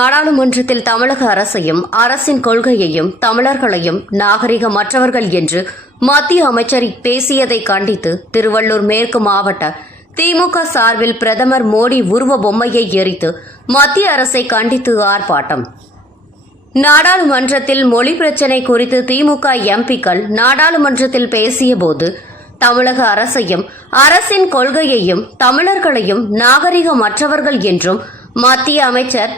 நாடாளுமன்றத்தில் தமிழக அரசையும் அரசின் கொள்கையையும் தமிழர்களையும் நாகரிகமற்றவர்கள் என்று மத்திய அமைச்சர் பேசியதை கண்டித்து திருவள்ளூர் மேற்கு மாவட்ட திமுக சார்பில் பிரதமர் மோடி உருவ பொம்மையை எரித்து மத்திய அரசை கண்டித்து ஆர்ப்பாட்டம். நாடாளுமன்றத்தில் மொழி பிரச்சினை குறித்து திமுக எம்பிக்கள் நாடாளுமன்றத்தில் பேசியபோது தமிழக அரசையும் அரசின் கொள்கையையும் தமிழர்களையும் நாகரிகமற்றவர்கள் என்றும் மத்திய அமைச்சர்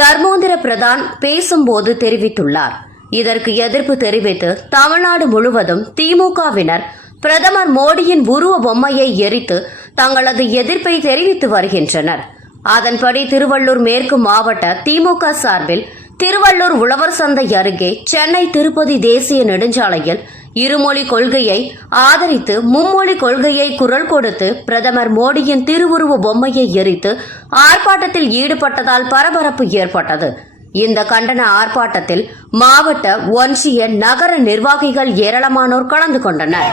தர்மேந்திர பிரதான் பேசும்போது தெரிவித்துள்ளார். இதற்கு எதிர்ப்பு தெரிவித்து தமிழ்நாடு முழுவதும் திமுகவினர் பிரதமர் மோடியின் உருவ பொம்மையை எரித்து தங்களது எதிர்ப்பை தெரிவித்து வருகின்றனர். அதன்படி திருவள்ளூர் மேற்கு மாவட்ட திமுக சார்பில் திருவள்ளூர் உழவர் சந்தை அருகே சென்னை திருப்பதி தேசிய நெடுஞ்சாலையில் இருமொழி கொள்கையை ஆதரித்து மும்மொழி கொள்கையை குரல் கொடுத்து பிரதமர் மோடியின் திருவுருவ பொம்மையை எரித்து ஆர்ப்பாட்டத்தில் ஈடுபட்டதால் பரபரப்பு ஏற்பட்டது. இந்த கண்டன ஆர்ப்பாட்டத்தில் மாவட்ட, ஒன்றிய, நகர நிர்வாகிகள் ஏராளமானோர் கலந்து கொண்டனர்.